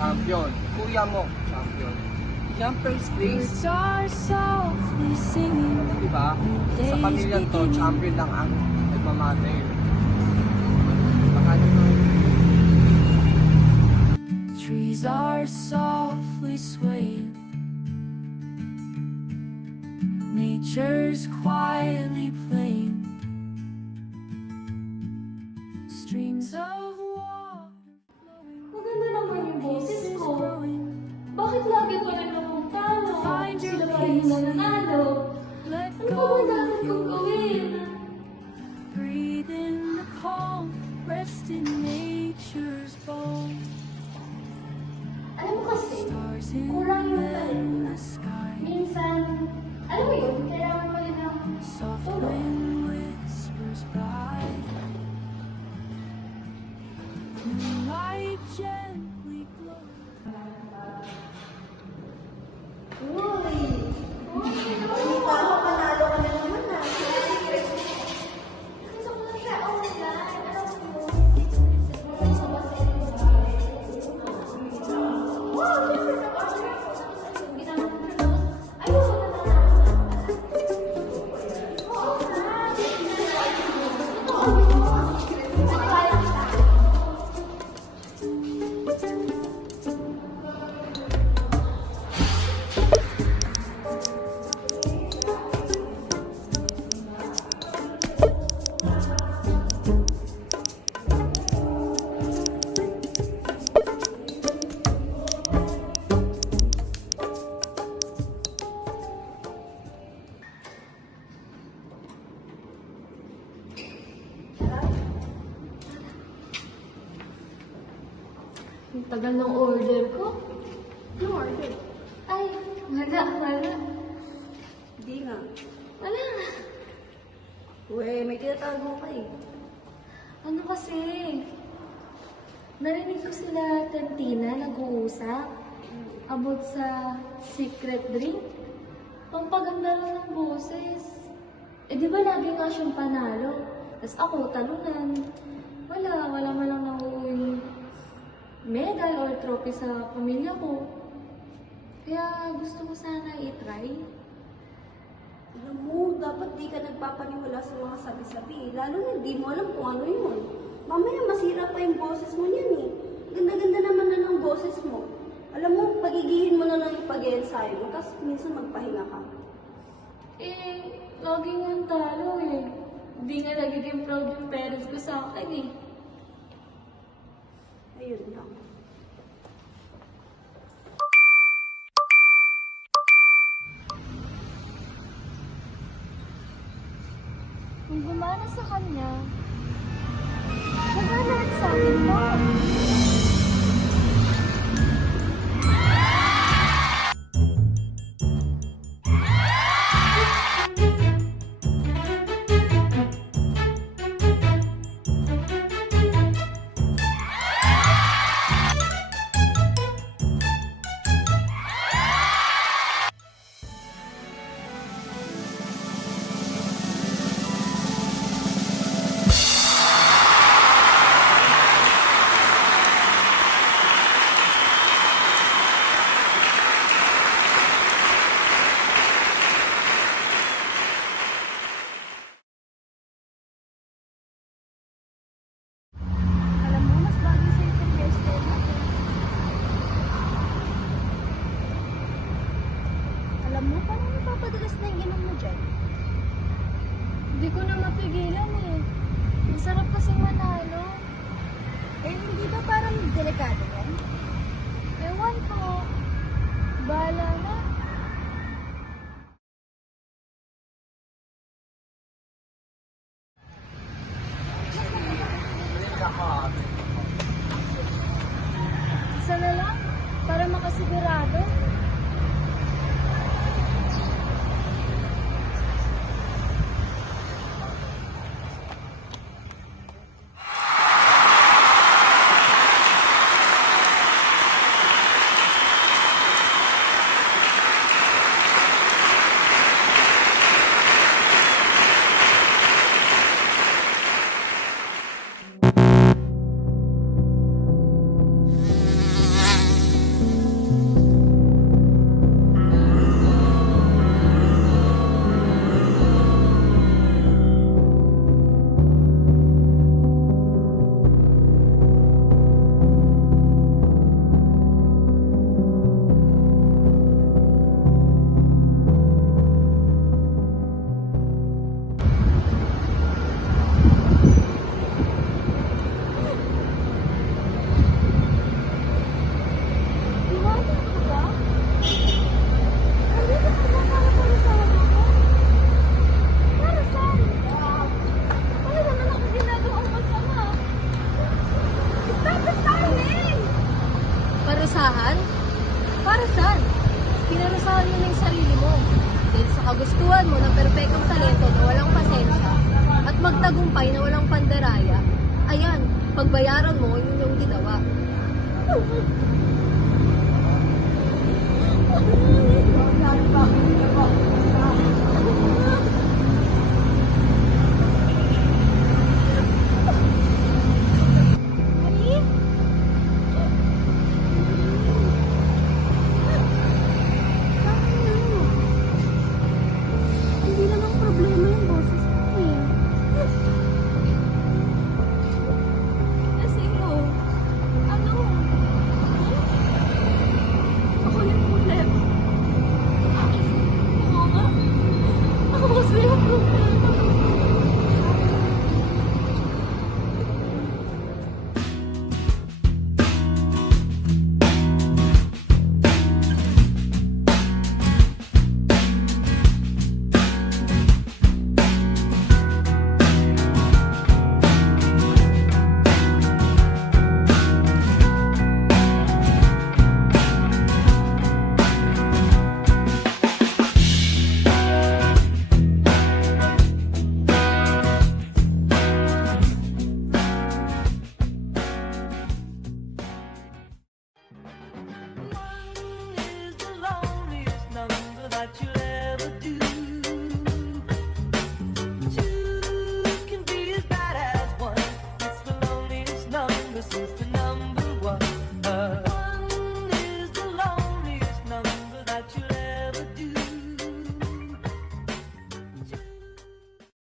champion. Kuya mo, champion. Siyempre, Springs. Diba? Sa pamilya to, champion lang ang nagmamatter. Baka naman. Trees are softly swaying. Nature's quietly playing. Streams of water flowing. Maganda naman yung boses ko. Bakit lagi ko rin namang talo? Sila pa rin nananalo. Let Ano ba go ang dapat of kong your gawin? breathe in the calm, rest in nature's bones. Alam mo kasi, Stars in kurang yung talent the sky. minsan, alam mo yun, kailangan mo rin ng Soft tulong. wind whispers by. Moonlight gently glows. Uy! Anita, panalo ka na naman na. Gusto ko lang siya online. Alam mo, wow, syempre ayoko na oo ang tagal ng order ko. Anong order? Ay, wala. Hindi nga. Wala. Uwe, may tinatago ka eh. Ano kasi? Narinig ko sila Tentina nag-uusap about sa secret drink. Pampaganda lang ng boses. Eh di ba lagi nga siyang panalo? Tapos ako, talunan. Wala man lang nauuwing medal or trophy sa pamilya ko. Kaya gusto ko sana i-try. Alam mo, dapat di ka nagpapaniwala sa mga sabi-sabi. Lalo na di mo alam kung ano yun. Mamaya masira pa yung boses mo niyan eh. Ganda-ganda naman na ng boses mo. Alam mo, pagigihin mo na lang yung pag-ensayo mo, tapos minsan magpahinga ka. Eh, lagi nga talo eh. Hindi nga nagiging proud yung parents ko sa akin eh. Ayun lang. Kung gumana sa kanya, gumana rin sa akin mo. Alam mo, mas bagay sa'yo itong hairstyle natin. Alam mo, parang napapadalas na yung inom mo dyan. Hindi ko na mapigilan eh. Masarap kasing manalo. Eh, hindi ba parang delikado yan? Ewan ko. Bahala na. Isa na lang, para makasigurado. pagbayaran mo yun yung ginawa.